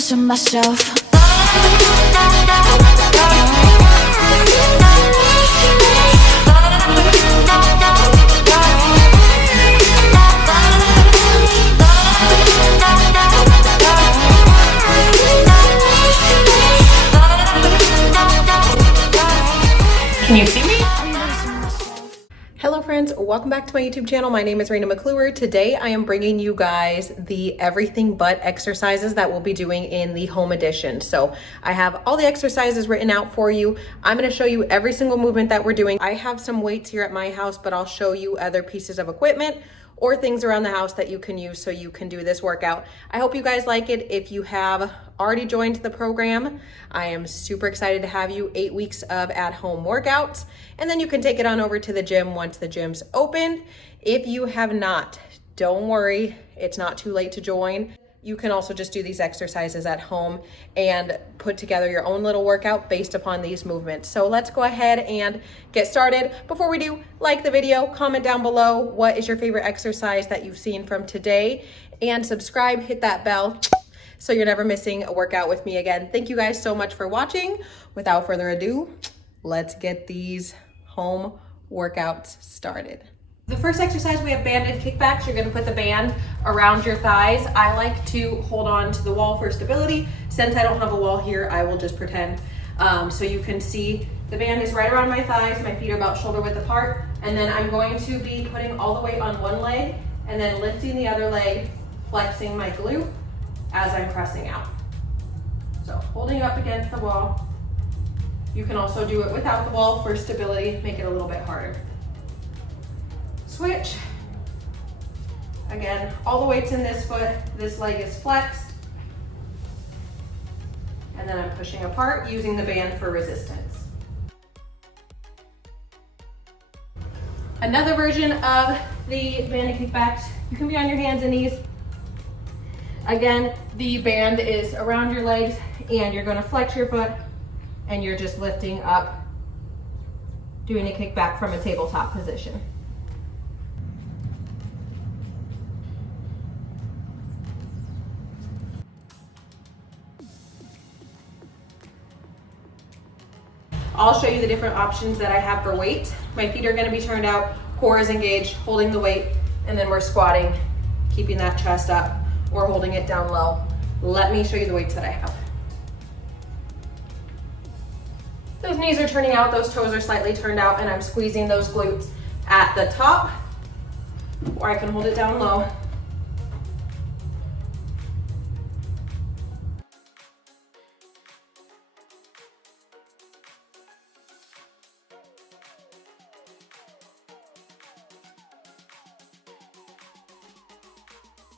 losing myself. Can you see me? Hello friends, welcome back to my YouTube channel. My name is Raina McClure. Today I am bringing you guys the everything but exercises that we'll be doing in the home edition. So I have all the exercises written out for you. I'm going to show you every single movement that we're doing. I have some weights here at my house, but I'll show you other pieces of equipment or things around the house that you can use so you can do this workout. I hope you guys like it. If you have already joined the program, I am super excited to have you. 8 weeks of at-home workouts, and then you can take it on over to the gym once the gym's open. If you have not, don't worry, it's not too late to join. You can also just do these exercises at home and put together your own little workout based upon these movements. So let's go ahead and get started. Before we do, like the video, comment down below what is your favorite exercise that you've seen from today, and subscribe, hit that bell so you're never missing a workout with me again. Thank you guys so much for watching. Without further ado, let's get these home workouts started. The first exercise, we have banded kickbacks. You're gonna put the band around your thighs. I like to hold on to the wall for stability. Since I don't have a wall here, I will just pretend. So you can see the band is right around my thighs. My feet are about shoulder width apart. And then I'm going to be putting all the weight on one leg and then lifting the other leg, flexing my glute as I'm pressing out. So holding up against the wall. You can also do it without the wall for stability, make it a little bit harder. Switch. Again, all the weight's in this foot, this leg is flexed. And then I'm pushing apart using the band for resistance. Another version of the banded kickbacks, you can be on your hands and knees. Again, the band is around your legs and you're gonna flex your foot and you're just lifting up, doing a kickback from a tabletop position. I'll show you the different options that I have for weight. My feet are gonna be turned out, core is engaged, holding the weight, and then we're squatting, keeping that chest up, or holding it down low. Let me show you the weights that I have. Those knees are turning out, those toes are slightly turned out, and I'm squeezing those glutes at the top, or I can hold it down low.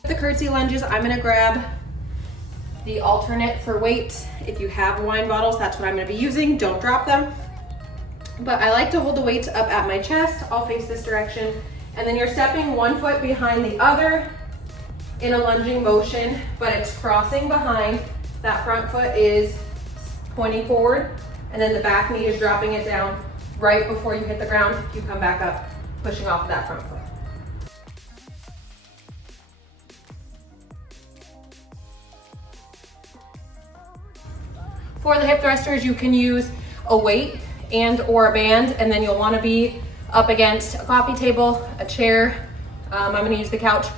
The curtsy lunges, I'm gonna grab the alternate for weight. If you have wine bottles, that's what I'm gonna be using. Don't drop them. But I like to hold the weights up at my chest. I'll face this direction. And then you're stepping one foot behind the other in a lunging motion, but it's crossing behind. That front foot is pointing forward, and then the back knee is dropping it down right before you hit the ground. You come back up, pushing off of that front foot. For the hip thrusters, you can use a weight and or a band, and then you'll want to be up against a coffee table, a chair. I'm going to use the couch,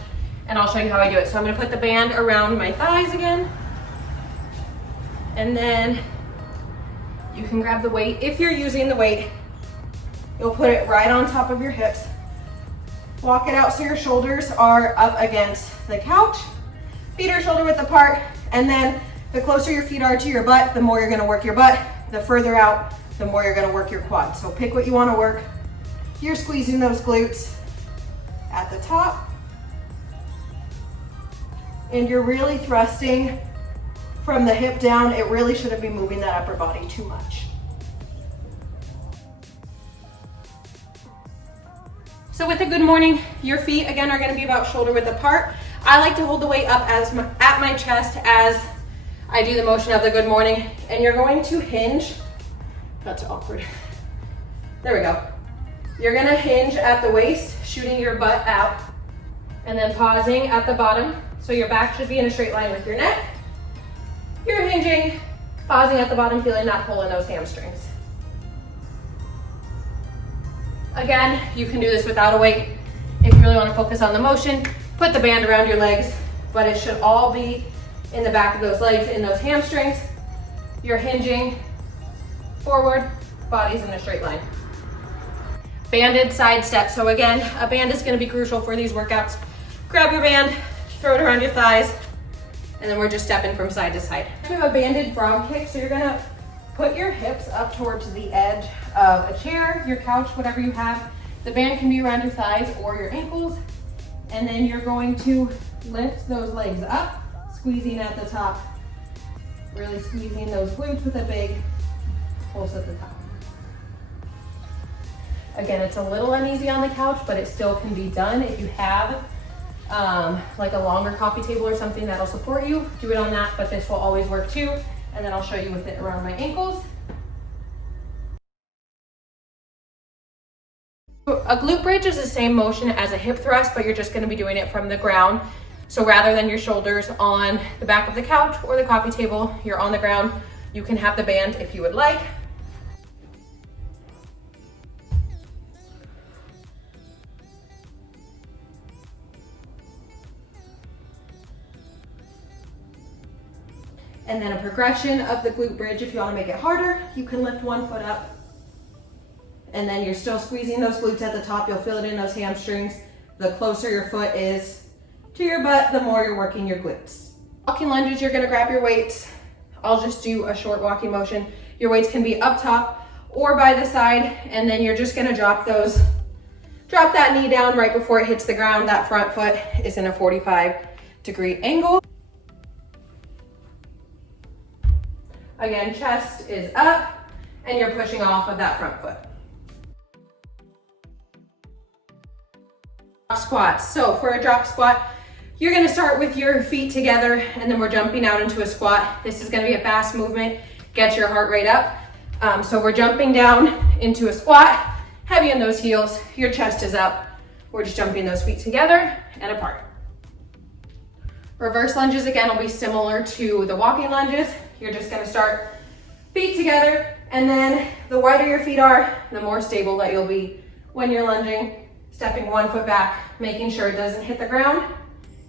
and I'll show you how I do it. So I'm going to put the band around my thighs again, and then you can grab the weight. If you're using the weight, you'll put it right on top of your hips. Walk it out so your shoulders are up against the couch. Feet are shoulder width apart, and then the closer your feet are to your butt, the more you're gonna work your butt. The further out, the more you're gonna work your quad. So pick what you wanna work. You're squeezing those glutes at the top, and you're really thrusting from the hip down. It really shouldn't be moving that upper body too much. So with a good morning, your feet again are gonna be about shoulder width apart. I like to hold the weight up at my chest as I do the motion of the good morning, and you're going to hinge. That's awkward. There we go. You're gonna hinge at the waist, shooting your butt out, and then pausing at the bottom. So your back should be in a straight line with your neck. You're hinging, pausing at the bottom, feeling that pull in those hamstrings. Again, you can do this without a weight. If you really want to focus on the motion, put the band around your legs, but it should all be in the back of those legs, in those hamstrings. You're hinging forward, body's in a straight line. Banded side step. So again, a band is going to be crucial for these workouts. Grab your band, throw it around your thighs, and then we're just stepping from side to side. We have a banded frog kick, so you're gonna put your hips up towards the edge of a chair, your couch, whatever you have. The band can be around your thighs or your ankles, and then you're going to lift those legs up, squeezing at the top, really squeezing those glutes with a big pulse at the top. Again, it's a little uneasy on the couch, but it still can be done. If you have like a longer coffee table or something that'll support you, do it on that, but this will always work too. And then I'll show you with it around my ankles. A glute bridge is the same motion as a hip thrust, but you're just gonna be doing it from the ground. So rather than your shoulders on the back of the couch or the coffee table, you're on the ground. You can have the band if you would like. And then a progression of the glute bridge. If you want to make it harder, you can lift one foot up. And then you're still squeezing those glutes at the top. You'll feel it in those hamstrings. The closer your foot is to your butt, the more you're working your glutes. Walking lunges, you're gonna grab your weights. I'll just do a short walking motion. Your weights can be up top or by the side, and then you're just gonna drop that knee down right before it hits the ground. That front foot is in a 45-degree angle. Again, chest is up, and you're pushing off of that front foot. Squats. So for a drop squat, you're gonna start with your feet together, and then we're jumping out into a squat. This is gonna be a fast movement. Get your heart rate up. So we're jumping down into a squat, heavy in those heels. Your chest is up. We're just jumping those feet together and apart. Reverse lunges, again, will be similar to the walking lunges. You're just gonna start feet together, and then the wider your feet are, the more stable that you'll be when you're lunging. Stepping one foot back, making sure it doesn't hit the ground,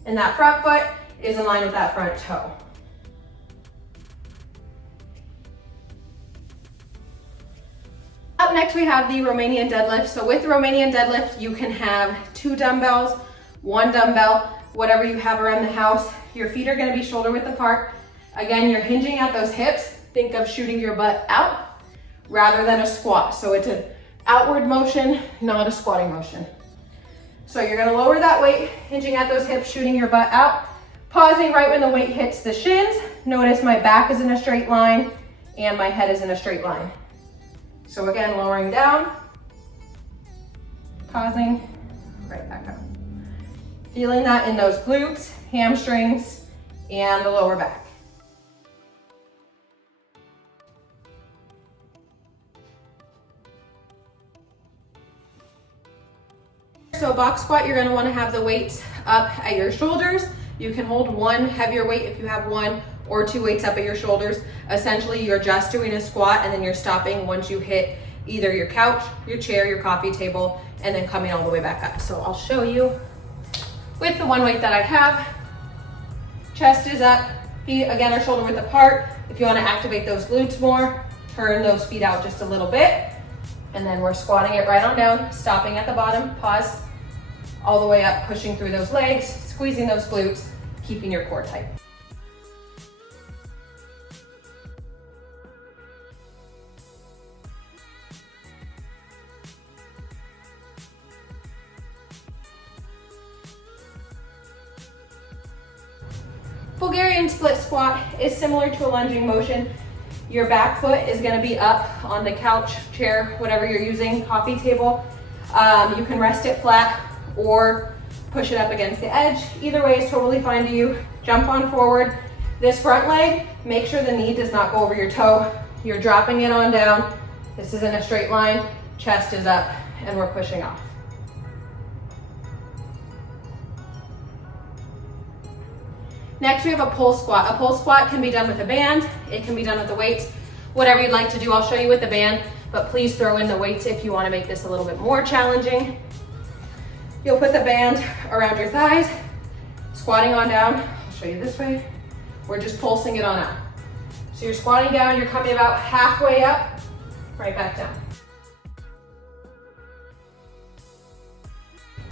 and that front foot is in line with that front toe. Up next, we have the Romanian deadlift. So with the Romanian deadlift, you can have 2 dumbbells, 1 dumbbell, whatever you have around the house. Your feet are gonna be shoulder width apart. Again, you're hinging at those hips. Think of shooting your butt out rather than a squat. So it's an outward motion, not a squatting motion. So you're gonna lower that weight, hinging at those hips, shooting your butt out, pausing right when the weight hits the shins. Notice my back is in a straight line and my head is in a straight line. So again, lowering down, pausing, right back up. Feeling that in those glutes, hamstrings, and the lower back. So box squat, you're gonna wanna have the weights up at your shoulders. You can hold one heavier weight if you have 1 or 2 weights up at your shoulders. Essentially, you're just doing a squat and then you're stopping once you hit either your couch, your chair, your coffee table, and then coming all the way back up. So I'll show you with the 1 weight that I have. Chest is up, feet again are shoulder width apart. If you wanna activate those glutes more, turn those feet out just a little bit. And then we're squatting it right on down, stopping at the bottom, pause, all the way up, pushing through those legs, squeezing those glutes, keeping your core tight. Bulgarian split squat is similar to a lunging motion. Your back foot is gonna be up on the couch, chair, whatever you're using, coffee table. You can rest it flat or push it up against the edge. Either way is totally fine to you. Jump on forward. This front leg, make sure the knee does not go over your toe. You're dropping it on down. This is in a straight line, chest is up, and we're pushing off. Next, we have a pull squat. A pull squat can be done with a band. It can be done with the weights. Whatever you'd like to do, I'll show you with the band, but please throw in the weights if you want to make this a little bit more challenging. You'll put the band around your thighs, squatting on down. I'll show you this way. We're just pulsing it on out. So you're squatting down, you're coming about halfway up, right back down.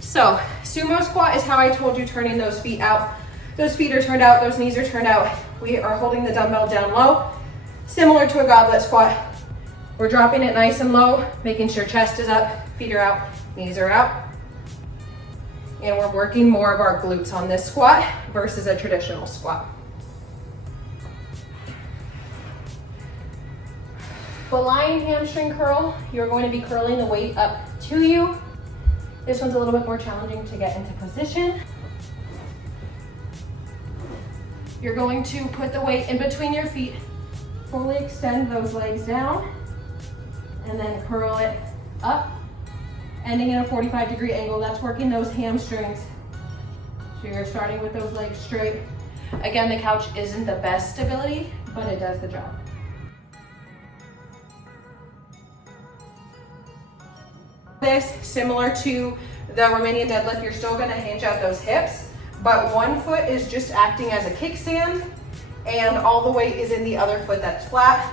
So, sumo squat is how I told you, turning those feet out. Those feet are turned out, those knees are turned out. We are holding the dumbbell down low, similar to a goblet squat. We're dropping it nice and low, making sure chest is up, feet are out, knees are out. And we're working more of our glutes on this squat versus a traditional squat. The lion hamstring curl, you're going to be curling the weight up to you. This one's a little bit more challenging to get into position. You're going to put the weight in between your feet, fully extend those legs down, and then curl it up, ending in a 45-degree angle. That's working those hamstrings. So you're starting with those legs straight. Again, the couch isn't the best stability, but it does the job. This, similar to the Romanian deadlift, you're still gonna hinge out those hips, but one foot is just acting as a kickstand and all the weight is in the other foot that's flat.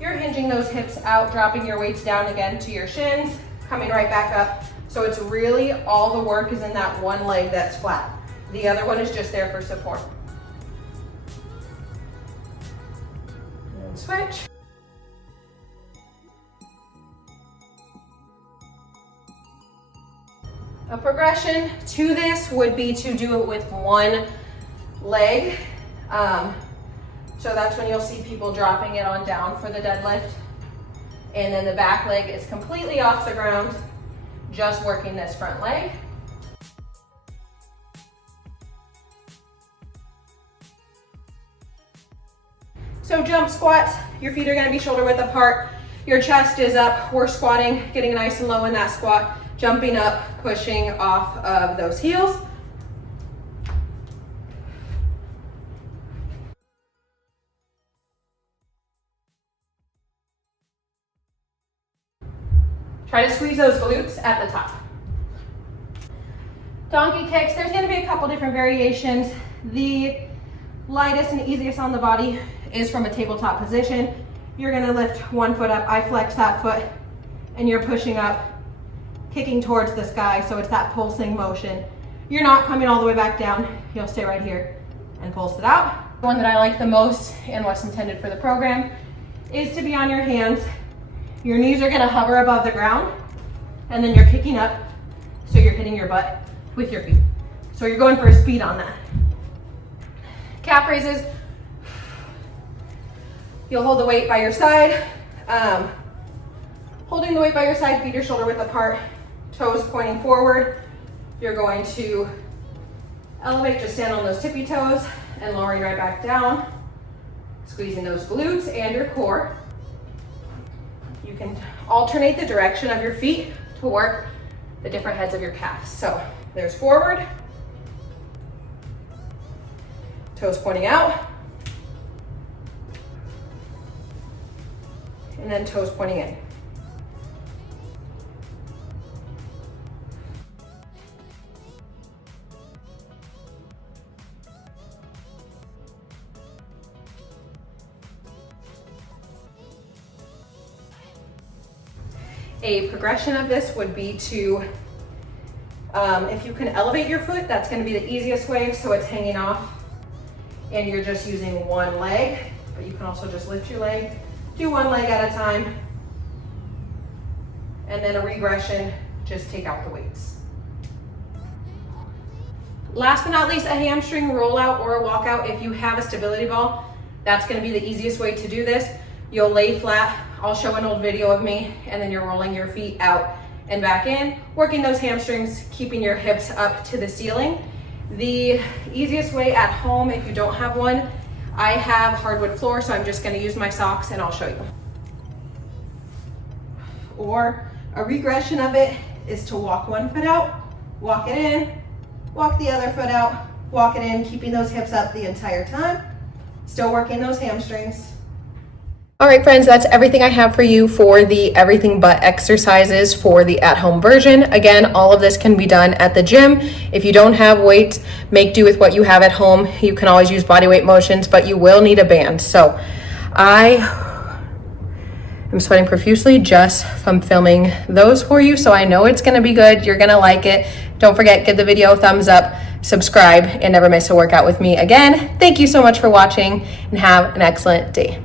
You're hinging those hips out, dropping your weights down again to your shins, coming right back up. So it's really all the work is in that one leg that's flat. The other one is just there for support. And then switch. A progression to this would be to do it with one leg. So that's when you'll see people dropping it on down for the deadlift. And then the back leg is completely off the ground, just working this front leg. So jump squats, your feet are gonna be shoulder width apart, your chest is up, we're squatting, getting nice and low in that squat, jumping up, pushing off of those heels. Try to squeeze those glutes at the top. Donkey kicks, there's gonna be a couple different variations. The lightest and easiest on the body is from a tabletop position. You're gonna lift one foot up, I flex that foot, and you're pushing up, kicking towards the sky, so it's that pulsing motion. You're not coming all the way back down. You'll stay right here and pulse it out. The one that I like the most and what's intended for the program is to be on your hands. Your knees are gonna hover above the ground, and then you're kicking up, so you're hitting your butt with your feet. So you're going for a speed on that. Calf raises, you'll hold the weight by your side. Holding the weight by your side, feet are shoulder width apart, toes pointing forward. You're going to elevate, just stand on those tippy toes and lowering right back down, squeezing those glutes and your core. You can alternate the direction of your feet to work the different heads of your calves. So there's forward, toes pointing out, and then toes pointing in. A progression of this would be to, if you can elevate your foot, that's gonna be the easiest way, so it's hanging off and you're just using one leg, but you can also just lift your leg, do one leg at a time, and then a regression, just take out the weights. Last but not least, a hamstring rollout or a walkout. If you have a stability ball, that's gonna be the easiest way to do this. You'll lay flat. I'll show an old video of me, and then you're rolling your feet out and back in, working those hamstrings, keeping your hips up to the ceiling. The easiest way at home, if you don't have one, I have hardwood floor, so I'm just gonna use my socks and I'll show you. Or a regression of it is to walk one foot out, walk it in, walk the other foot out, Walk it in, keeping those hips up the entire time. Still working those hamstrings. All right, friends, that's everything I have for you for the everything but exercises for the at-home version. Again, all of this can be done at the gym. If you don't have weights, make do with what you have at home. You can always use body weight motions, but you will need a band. So I'm sweating profusely just from filming those for you. So I know it's gonna be good. You're gonna like it. Don't forget, give the video a thumbs up, subscribe, and never miss a workout with me again. Thank you so much for watching and have an excellent day.